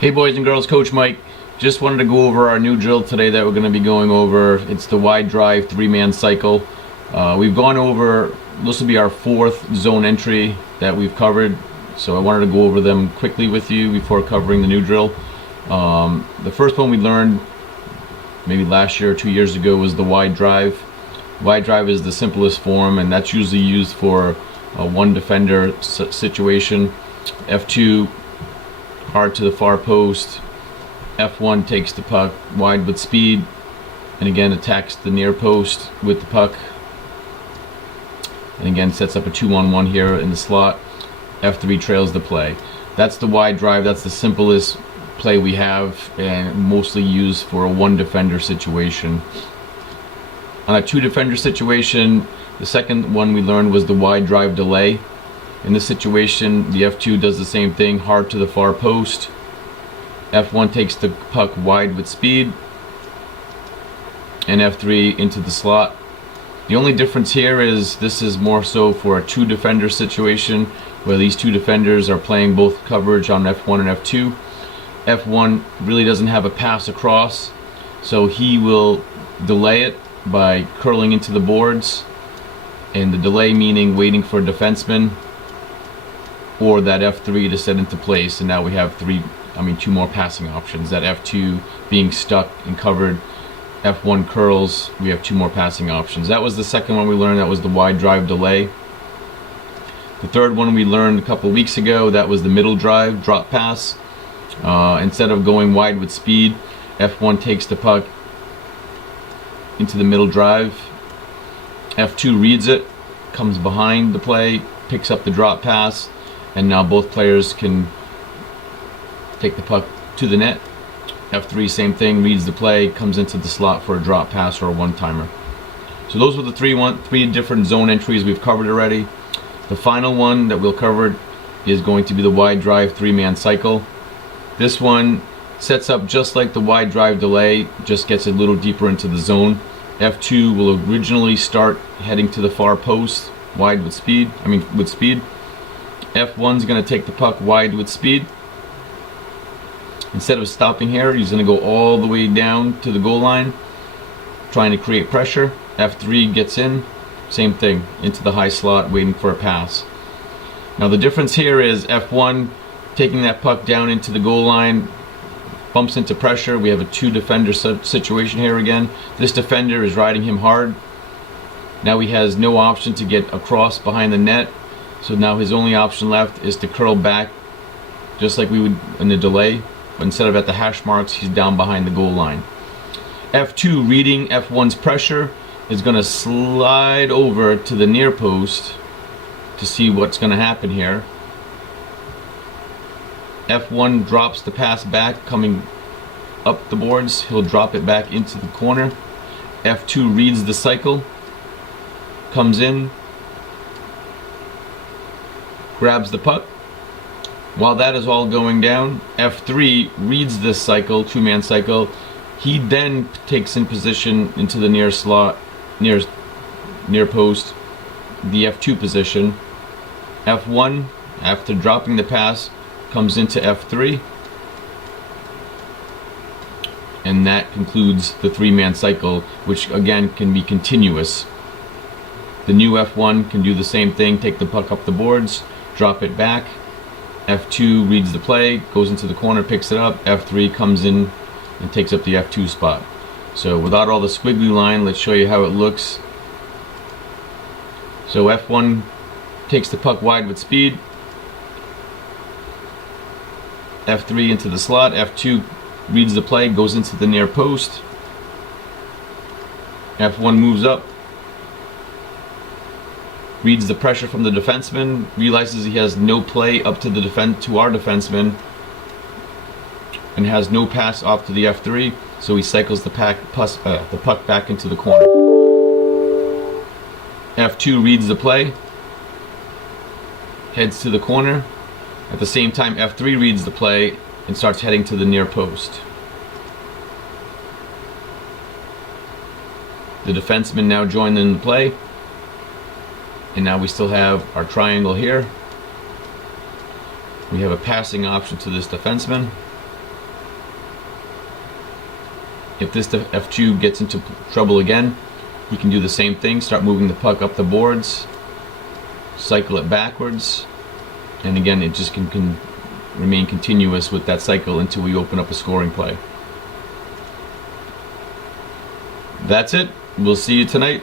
Hey boys and girls, Coach Mike. Just wanted to go over our new drill today that we're going to be going over. It's the wide drive 3-man cycle. We've gone over, this will be our 4th zone entry that we've covered, so I wanted to go over them quickly with you before covering the new drill. The first one we learned maybe last year or 2 years ago was the wide drive. Wide drive is the simplest form, and that's usually used for a one defender situation. F2 hard to the far post. F1 takes the puck wide with speed and again attacks the near post with the puck, and again sets up a 2-on-1 here in the slot. F3 trails the play. That's the wide drive. That's the simplest play we have and mostly used for a one defender situation. On a two defender situation, the second one we learned was the wide drive delay. In this situation, the F2 does the same thing, hard to the far post. F1 takes the puck wide with speed, and F3 into the slot. The only difference here is this is more so for a two defender situation where these two defenders are playing both coverage on F1 and F2. F1 really doesn't have a pass across, so he will delay it by curling into the boards, and the delay meaning waiting for a defenseman or that F3 to set into place, and now we have two more passing options. That F2 being stuck and covered, F1 curls, we have two more passing options. That was the second one we learned, that was the wide drive delay. The third one we learned a couple weeks ago, that was the middle drive, drop pass. Instead of going wide with speed, F1 takes the puck into the middle drive. F2 reads it, comes behind the play, picks up the drop pass, and now both players can take the puck to the net. F3, same thing, reads the play, comes into the slot for a drop pass or a one-timer. So those were the three different zone entries we've covered already. The final one that we'll cover is going to be the wide drive 3-man cycle. This one sets up just like the wide drive delay, just gets a little deeper into the zone. F2 will originally start heading to the far post, wide with speed. F1's going to take the puck wide with speed. Instead of stopping here, he's going to go all the way down to the goal line, trying to create pressure. F3 gets in, same thing, into the high slot, waiting for a pass. Now the difference here is F1 taking that puck down into the goal line, bumps into pressure. We have a two defender situation here again. This defender is riding him hard. Now he has no option to get across behind the net, so now his only option left is to curl back just like we would in the delay, but instead of at the hash marks, he's down behind the goal line. F2, reading F1's pressure, is going to slide over to the near post to see what's going to happen here. F1 drops the pass back, coming up the boards. He'll drop it back into the corner. F2 reads the cycle, comes in, grabs the puck. While that is all going down, F3 reads this cycle, 2-man cycle. He then takes in position into the near slot, near post, the F2 position. F1, after dropping the pass, comes into F3, and that concludes the 3-man cycle, which again can be continuous. The new F1 can do the same thing, take the puck up the boards, drop it back. F2 reads the play, goes into the corner, picks it up. F3 comes in and takes up the F2 spot. So without all the squiggly line, let's show you how it looks. So F1 takes the puck wide with speed. F3 into the slot. F2 reads the play, goes into the near post. F1 moves up, reads the pressure from the defenseman, realizes he has no play up to our defenseman, and has no pass off to the F3, so he cycles the puck back into the corner. F2 reads the play, heads to the corner. At the same time, F3 reads the play and starts heading to the near post. The defenseman now joined in the play, and now we still have our triangle here. We have a passing option to this defenseman. If this F2 gets into trouble again, he can do the same thing, start moving the puck up the boards, cycle it backwards, and again it just can remain continuous with that cycle until we open up a scoring play. That's it. We'll see you tonight.